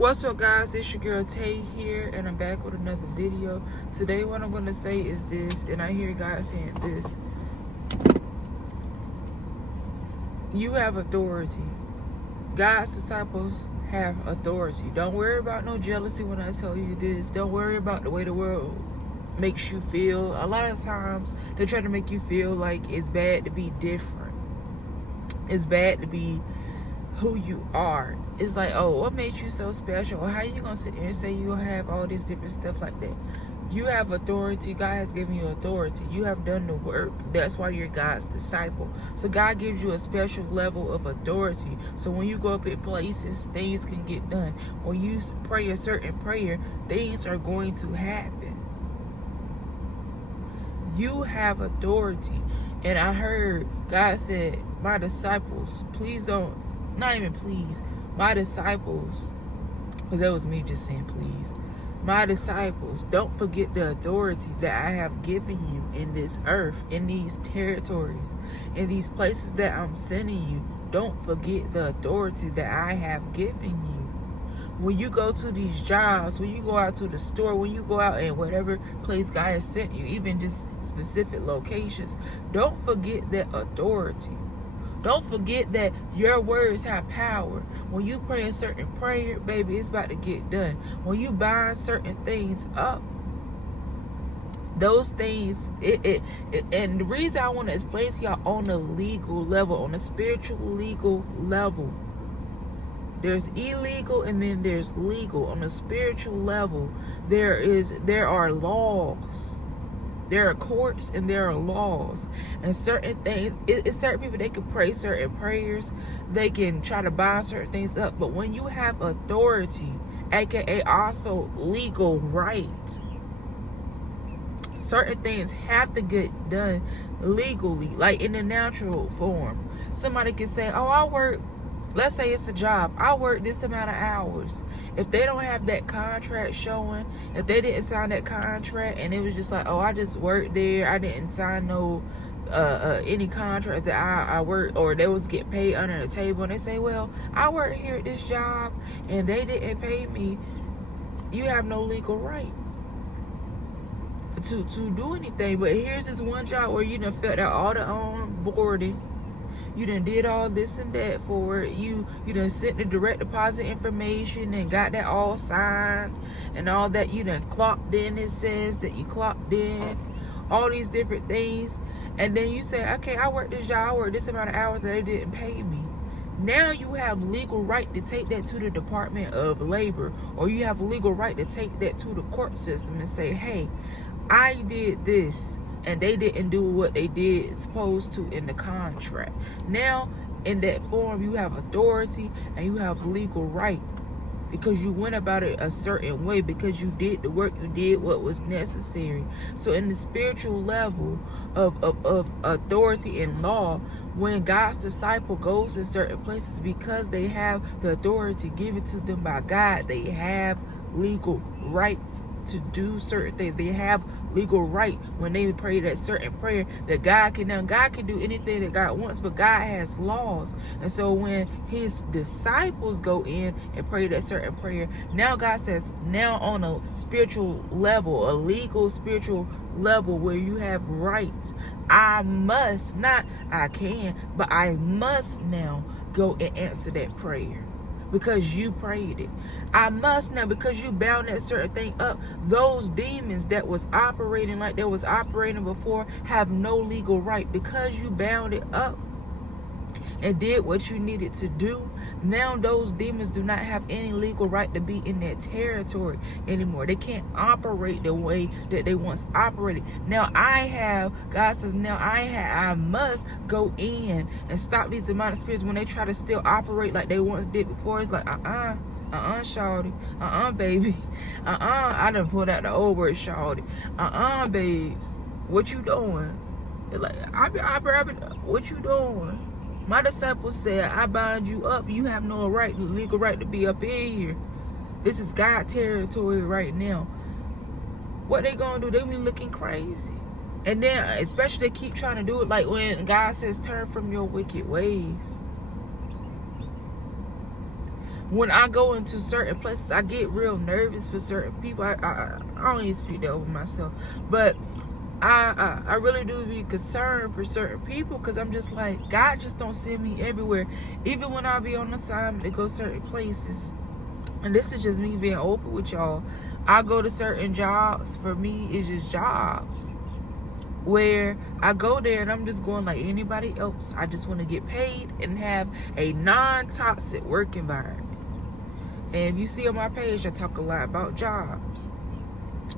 What's up, guys? It's your girl Tay here, and I'm back with another video. Today what I'm going to say is this, and I hear God saying this: you have authority. God's disciples have authority. Don't worry about no jealousy when I tell you this. Don't worry about the way the world makes you feel. A lot of times they try to make you feel like it's bad to be different. It's bad to be who you are. It's like, oh, what made you so special? Or how you gonna sit there and say you have all this different stuff like that? You have authority. God has given you authority. You have done the work. That's why you're God's disciple. So God gives you a special level of authority. So when you go up in places, things can get done. When you pray a certain prayer, things are going to happen. You have authority. And I heard God said, my disciples, please don't, not even please, my disciples, because that was me just saying please, my disciples, don't forget the authority that I have given you in this earth, in these territories, in these places that I'm sending you. Don't forget the authority that I have given you. When you go to these jobs, when you go out to the store, when you go out in whatever place God has sent you, even just specific locations, don't forget that authority. Don't forget that your words have power. When you pray a certain prayer, baby, it's about to get done. When you bind certain things up, those things, and the reason I want to explain to y'all on a legal level, on a spiritual legal level, there's illegal and then there's legal. On a spiritual level, there are laws. There are courts and there are laws, and certain things, it's certain people, they can pray certain prayers, they can try to bind certain things up, but when you have authority, aka also legal right, certain things have to get done legally, like in the natural form. Somebody can say, oh, I work, let's say it's a job, I work this amount of hours. If they don't have that contract showing, if they didn't sign that contract and it was just like, oh, I just worked there, I didn't sign no any contract that I worked, or they was getting paid under the table, and they say, well, I work here at this job and they didn't pay me, you have no legal right to do anything. But here's this one job where you done filled out all the onboarding, you done did all this and that for it. You done sent the direct deposit information and got that all signed and all that. You done clocked in. It says that you clocked in. All these different things. And then you say, okay, I worked this job. I worked this amount of hours that they didn't pay me. Now you have legal right to take that to the Department of Labor. Or you have legal right to take that to the court system and say, hey, I did this, and they didn't do what they did supposed to in the contract. Now, in that form, you have authority and you have legal right because you went about it a certain way, because you did the work, you did what was necessary. So in the spiritual level of authority and law, when God's disciple goes in certain places, because they have the authority given to them by God, they have legal rights to do certain things. They have legal right when they pray that certain prayer that God can do anything that God wants, but God has laws. And so when his disciples go in and pray that certain prayer, now God says, now on a spiritual level, a legal spiritual level where you have rights, I must, not I can, but I must now go and answer that prayer. Because you prayed it. I must now, because you bound that certain thing up. Those demons that was operating like they was operating before have no legal right. Because you bound it up and did what you needed to do, now those demons do not have any legal right to be in that territory anymore. They can't operate the way that they once operated. Now God says, now I must go in and stop these demonic spirits when they try to still operate like they once did before. It's like, shawty, baby, I done pulled out the old word, shawty, babes, what you doing? They're like, what you doing? My disciples said, I bind you up. You have no right, legal right to be up in here. This is God territory right now. What they gonna do? They be looking crazy. And then, especially, they keep trying to do it like when God says, turn from your wicked ways. when I go into certain places, I get real nervous for certain people. I don't even speak that over myself, but I really do be concerned for certain people, because I'm just like, God just don't send me everywhere. Even when I be on assignment to go certain places, and this is just me being open with y'all, I go to certain jobs. For me, it's just jobs where I go there and I'm just going like anybody else. I just want to get paid and have a non-toxic work environment. And if you see on my page, I talk a lot about jobs.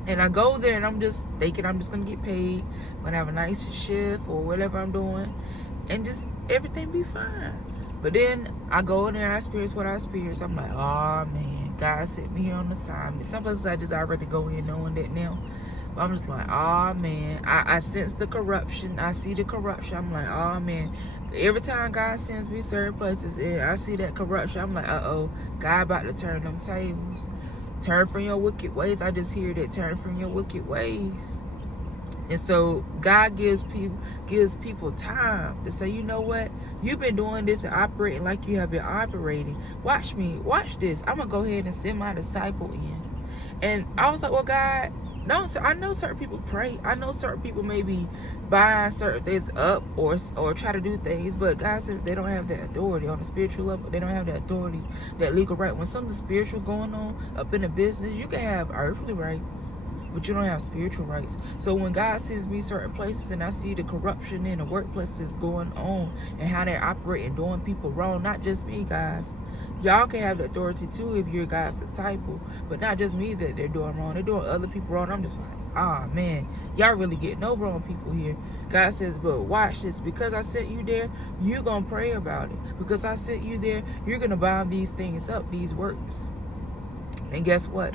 And I go there and I'm just thinking I'm just going to get paid, I'm going to have a nice shift or whatever I'm doing, and just everything be fine. But then I go in there and I experience what I experience. I'm like, oh man, God sent me here on assignment. Some places I just already go in knowing that now. But I'm just like, oh man, I sense the corruption. I see the corruption. I'm like, oh man. Every time God sends me certain places and I see that corruption, I'm like, uh-oh, God about to turn them tables. Turn from your wicked ways. I just hear that, turn from your wicked ways. And so God gives people time to say, you know what? You've been doing this and operating like you have been operating. Watch me. Watch this. I'm going to go ahead and send my disciple in. And I was like, well, God, no, sir, I know certain people pray. I know certain people maybe buy certain things up or try to do things, but God says they don't have that authority on the spiritual level. They don't have that authority, that legal right. When something spiritual going on up in the business, you can have earthly rights, but you don't have spiritual rights. So when God sends me certain places and I see the corruption in the workplaces going on and how they're operating, doing people wrong, not just me, guys. Y'all can have the authority too if you're God's disciple, but not just me that they're doing wrong. They're doing other people wrong. I'm just like, ah, man, y'all really get no wrong people here. God says, but watch this. Because I sent you there, you're going to pray about it. Because I sent you there, you're going to bind these things up, these works. And guess what?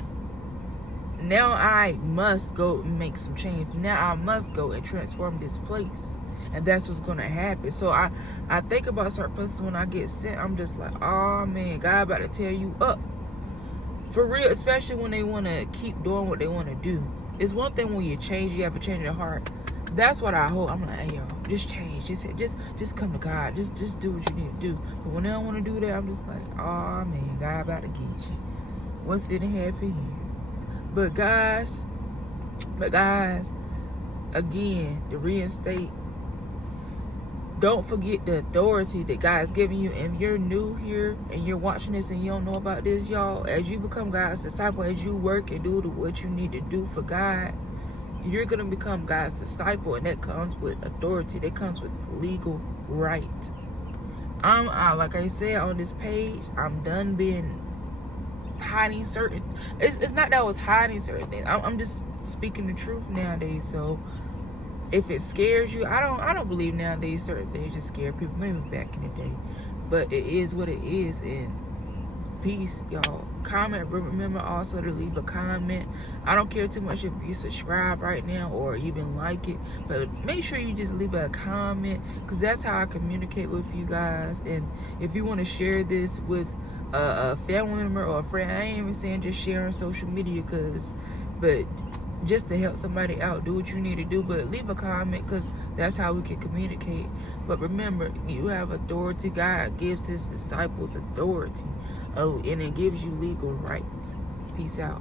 Now I must go and make some change. Now I must go and transform this place. And that's what's going to happen. So I think about certain places when I get sent. I'm just like, oh, man, God about to tear you up. For real, especially when they want to keep doing what they want to do. It's one thing when you change, you have a change of heart. That's what I hope. I'm like, hey, y'all, just change. Just come to God. Just do what you need to do. But when they don't want to do that, I'm just like, oh, man, God about to get you. What's fitting happen here? But guys, again, to reinstate, don't forget the authority that God is giving you. And you're new here and you're watching this and you don't know about this, y'all. As you become God's disciple, as you work and do what you need to do for God, you're going to become God's disciple. And that comes with authority. That comes with legal right. Like I said on this page, I'm done being hiding certain. It's not that I was hiding certain things. I'm just speaking the truth nowadays. So if it scares you, I don't believe nowadays certain things just scare people. Maybe back in the day, but it is what it is. And peace, y'all. Comment. Remember also to leave a comment. I don't care too much if you subscribe right now or even like it, but make sure you just leave a comment, because that's how I communicate with you guys. And if you want to share this with a family member or a friend, I ain't even saying just share on social media, but just to help somebody out, do what you need to do. But leave a comment, because that's how we can communicate. But remember, you have authority. God gives his disciples authority, and it gives you legal rights. Peace out.